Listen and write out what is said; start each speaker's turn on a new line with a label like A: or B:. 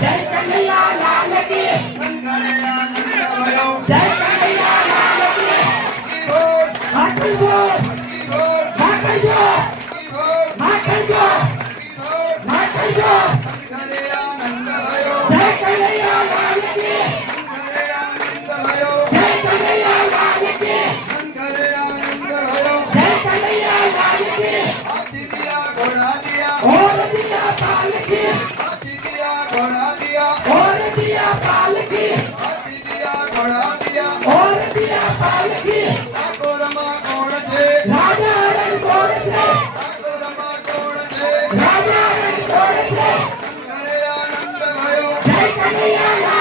A: जय कन्हैया लाल की Oh, રાજા છોડે છે જય કનૈયા